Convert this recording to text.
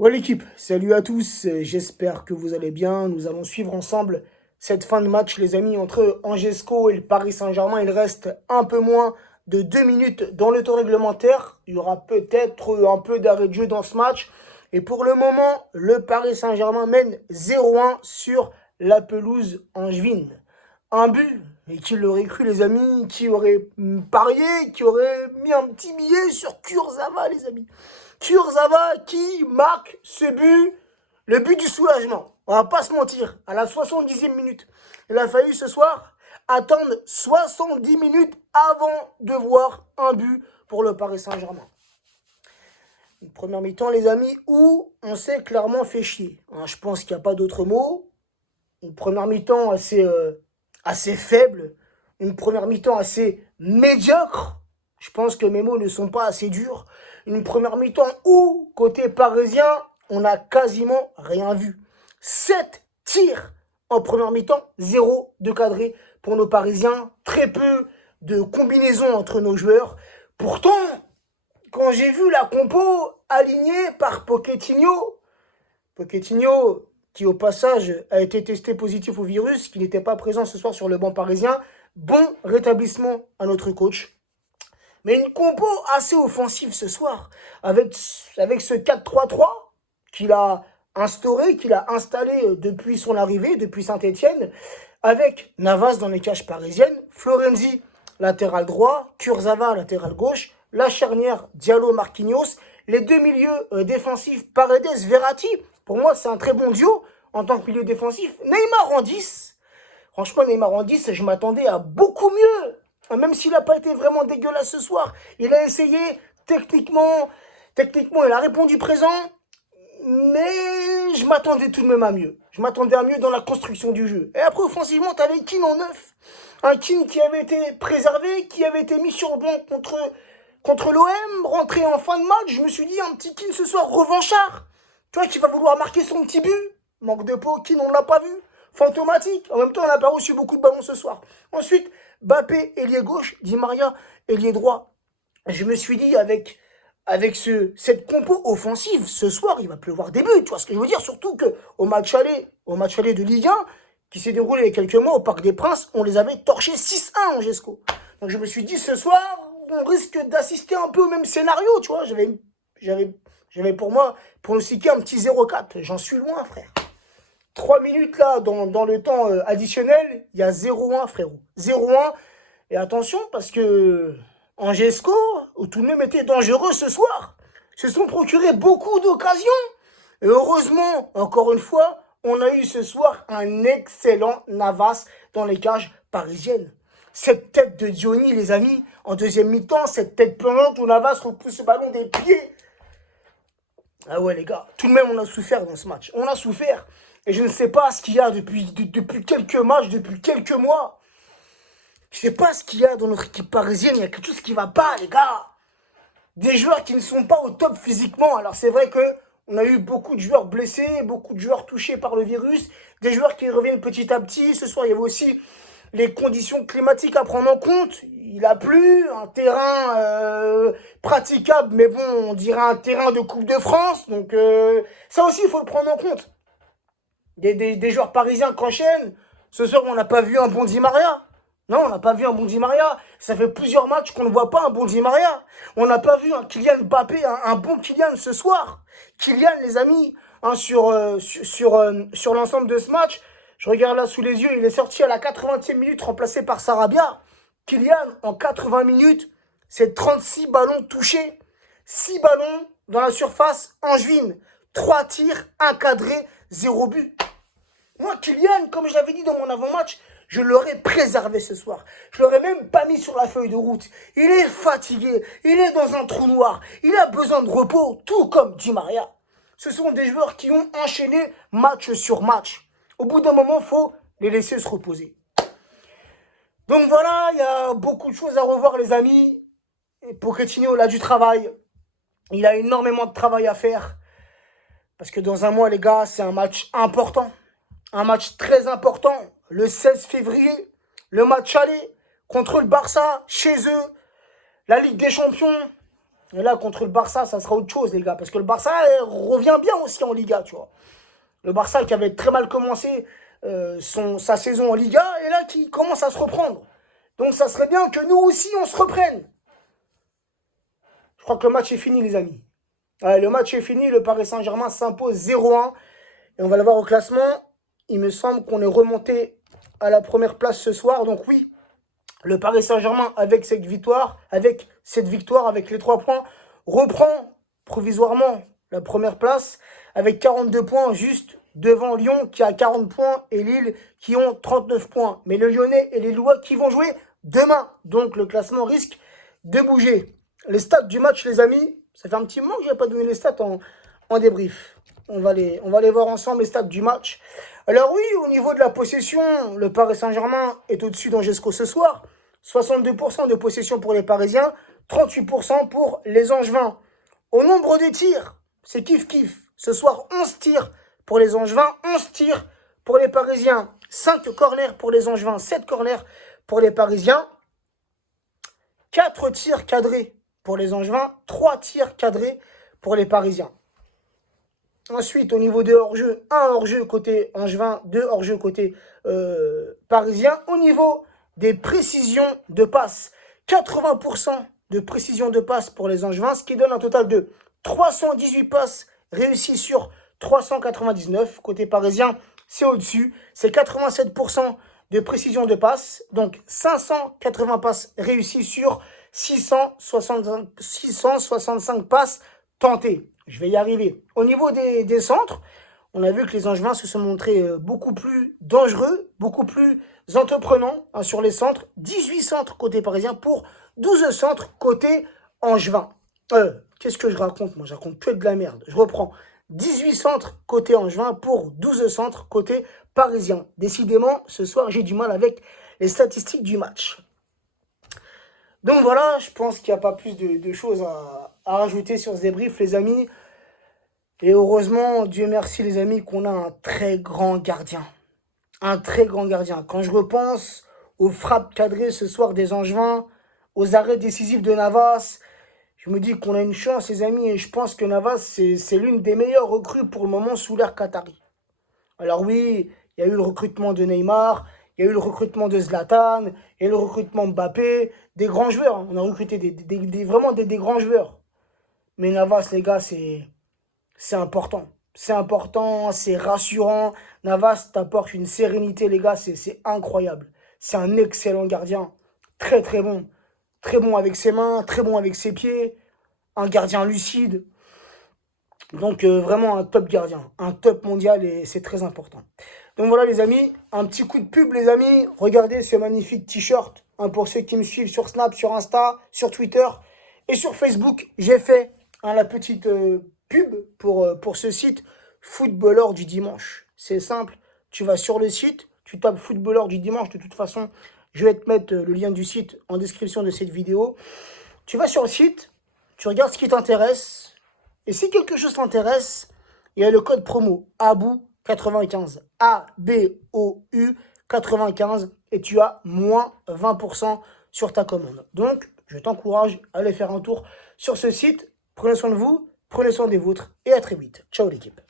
Ouais l'équipe, salut à tous, j'espère que vous allez bien. Nous allons suivre ensemble cette fin de match les amis entre Angesco et le Paris Saint-Germain. Il reste un peu moins de 2 minutes dans le temps réglementaire. Il y aura peut-être un peu d'arrêt de jeu dans ce match. Et pour le moment, le Paris Saint-Germain mène 0-1 sur la pelouse angevine. Un but, et qui l'aurait cru les amis, qui aurait parié, qui aurait mis un petit billet sur Kurzawa les amis. Kurzawa qui marque ce but, le but du soulagement. On va pas se mentir, à la 70e minute. Il a fallu ce soir attendre 70 minutes avant de voir un but pour le Paris Saint-Germain. Une première mi-temps, les amis, où on s'est clairement fait chier. Je pense qu'il n'y a pas d'autre mot. Une première mi-temps assez faible. Une première mi-temps assez médiocre. Je pense que mes mots ne sont pas assez durs. Une première mi-temps où, côté parisien, on n'a quasiment rien vu. 7 tirs en première mi-temps, 0 de cadré pour nos Parisiens. Très peu de combinaisons entre nos joueurs. Pourtant, quand j'ai vu la compo alignée par Pochettino qui au passage a été testé positif au virus, qui n'était pas présent ce soir sur le banc parisien, bon rétablissement à notre coach. Mais une compo assez offensive ce soir, avec ce 4-3-3 qu'il a instauré, qu'il a installé depuis son arrivée, depuis Saint-Etienne, avec Navas dans les cages parisiennes, Florenzi latéral droit, Kurzawa latéral gauche, la charnière Diallo-Marquinhos, les deux milieux défensifs Paredes-Verratti. Pour moi, c'est un très bon duo en tant que milieu défensif. Neymar en 10. Franchement, Neymar en 10, je m'attendais à beaucoup mieux. Même s'il n'a pas été vraiment dégueulasse ce soir. Il a essayé techniquement, il a répondu présent. Mais je m'attendais tout de même à mieux. Je m'attendais à mieux dans la construction du jeu. Et après, offensivement, tu avais Kean en 9. Un Kean qui avait été préservé, qui avait été mis sur le banc contre l'OM, rentré en fin de match. Je me suis dit, un petit Kean ce soir, revanchard. Tu vois, qui va vouloir marquer son petit but. Manque de peau, Kean, on ne l'a pas vu. Fantomatique. En même temps, on n'a pas reçu beaucoup de ballons ce soir. Ensuite, Mbappé, ailier gauche, Di Maria, ailier droit. Je me suis dit, avec cette compo offensive, ce soir, il va pleuvoir des buts. Tu vois ce que je veux dire? Surtout qu'au match aller de Ligue 1, qui s'est déroulé il y a quelques mois au Parc des Princes, on les avait torchés 6-1 en Gesco. Donc je me suis dit, ce soir, on risque d'assister un peu au même scénario, tu vois. J'avais pour moi pronostiqué un petit 0-4. J'en suis loin, frère. 3 minutes là, dans le temps additionnel, il y a 0-1, frérot. 0-1. Et attention, parce que Angesco, tout de même était dangereux ce soir, se sont procurés beaucoup d'occasions. Et heureusement, encore une fois, on a eu ce soir un excellent Navas dans les cages parisiennes. Cette tête de Diony, les amis, en deuxième mi-temps, cette tête plongeante où Navas repousse ce ballon des pieds. Ah ouais, les gars, tout de même, on a souffert dans ce match. On a souffert. Et je ne sais pas ce qu'il y a depuis quelques matchs, depuis quelques mois. Je ne sais pas ce qu'il y a dans notre équipe parisienne. Il y a quelque chose qui ne va pas, les gars. Des joueurs qui ne sont pas au top physiquement. Alors, c'est vrai qu'on a eu beaucoup de joueurs blessés, beaucoup de joueurs touchés par le virus, des joueurs qui reviennent petit à petit. Ce soir, il y avait aussi les conditions climatiques à prendre en compte. Il a plu, un terrain praticable, mais bon, on dirait un terrain de Coupe de France. Donc, ça aussi, il faut le prendre en compte. Des joueurs parisiens qui enchaînent. Ce soir, on n'a pas vu un bon Di Maria. Non, on n'a pas vu un bon Di Maria. Ça fait plusieurs matchs qu'on ne voit pas un bon Di Maria. On n'a pas vu un Kylian Mbappé, un bon Kylian ce soir. Kylian, les amis, sur l'ensemble de ce match, je regarde là sous les yeux, il est sorti à la 80e minute, remplacé par Sarabia. Kylian, en 80 minutes, c'est 36 ballons touchés. 6 ballons dans la surface angevine. 3 tirs, 1 cadré, 0 but. Moi, Kylian, comme je l'avais dit dans mon avant-match, je l'aurais préservé ce soir. Je l'aurais même pas mis sur la feuille de route. Il est fatigué. Il est dans un trou noir. Il a besoin de repos, tout comme Di Maria. Ce sont des joueurs qui ont enchaîné match sur match. Au bout d'un moment, il faut les laisser se reposer. Donc voilà, il y a beaucoup de choses à revoir, les amis. Et Pochettino, il a du travail. Il a énormément de travail à faire. Parce que dans un mois, les gars, c'est un match important. Un match très important. Le 16 février, le match aller contre le Barça, chez eux, la Ligue des Champions. Et là, contre le Barça, ça sera autre chose, les gars. Parce que le Barça revient bien aussi en Liga, tu vois. Le Barça qui avait très mal commencé sa saison en Liga, et là, qui commence à se reprendre. Donc, ça serait bien que nous aussi, on se reprenne. Je crois que le match est fini, les amis. Ouais, le match est fini. Le Paris Saint-Germain s'impose 0-1. Et on va le voir au classement. Il me semble qu'on est remonté à la première place ce soir. Donc, oui, le Paris Saint-Germain, avec cette victoire, avec les 3 points, reprend provisoirement la première place avec 42 points, juste devant Lyon qui a 40 points et Lille qui ont 39 points. Mais le Lyonnais et les Lillois qui vont jouer demain. Donc le classement risque de bouger. Les stats du match, les amis, ça fait un petit moment que je n'ai pas donné les stats en débrief. On va les voir ensemble, les stats du match. Alors oui, au niveau de la possession, le Paris Saint-Germain est au-dessus d'Angesco ce soir. 62% de possession pour les Parisiens, 38% pour les Angevins. Au nombre de tirs, c'est kiff-kiff. Ce soir, 11 tirs pour les Angevins, 11 tirs pour les Parisiens. 5 corners pour les Angevins, 7 corners pour les Parisiens. 4 tirs cadrés pour les Angevins, 3 tirs cadrés pour les Parisiens. Ensuite, au niveau des hors-jeu, 1 hors-jeu côté Angevin, 2 hors-jeu côté Parisien. Au niveau des précisions de passe, 80% de précision de passe pour les Angevins, ce qui donne un total de 318 passes réussies sur 399. Côté parisien, c'est au-dessus, c'est 87% de précision de passe, donc 580 passes réussies sur 665 passes tentées. Je vais y arriver. Au niveau des centres, on a vu que les Angevins se sont montrés beaucoup plus dangereux, beaucoup plus entreprenants sur les centres. 18 centres côté parisien pour 12 centres côté Angevin. Qu'est-ce que je raconte? Moi, je raconte que de la merde. Je reprends. 18 centres côté Angevin pour 12 centres côté parisien. Décidément, ce soir, j'ai du mal avec les statistiques du match. Donc voilà, je pense qu'il n'y a pas plus de choses à rajouter sur ce débrief, les amis. Et heureusement, Dieu merci, les amis, qu'on a un très grand gardien. Un très grand gardien. Quand je repense aux frappes cadrées ce soir des Angevins, aux arrêts décisifs de Navas, je me dis qu'on a une chance, les amis, et je pense que Navas, c'est l'une des meilleures recrues pour le moment sous l'ère qatari. Alors oui, il y a eu le recrutement de Neymar, il y a eu le recrutement de Zlatan, et le recrutement de Mbappé, des grands joueurs. On a recruté vraiment des grands joueurs. Mais Navas, les gars, c'est important. C'est important, c'est rassurant. Navas t'apporte une sérénité, les gars, c'est incroyable. C'est un excellent gardien. Très, très bon. Très bon avec ses mains, très bon avec ses pieds. Un gardien lucide. Donc, vraiment un top gardien. Un top mondial et c'est très important. Donc voilà, les amis. Un petit coup de pub, les amis. Regardez ce magnifique t-shirt. Pour ceux qui me suivent sur Snap, sur Insta, sur Twitter et sur Facebook. J'ai fait la petite... pub pour ce site Footballeur du Dimanche. C'est simple, tu vas sur le site, tu tapes Footballeur du Dimanche. De toute façon, je vais te mettre le lien du site en description de cette vidéo. Tu vas sur le site, tu regardes ce qui t'intéresse. Et si quelque chose t'intéresse, il y a le code promo ABOU95. ABOU 95. Et tu as moins 20% sur ta commande. Donc, je t'encourage à aller faire un tour sur ce site. Prenez soin de vous. Prenez soin des vôtres et à très vite. Ciao l'équipe.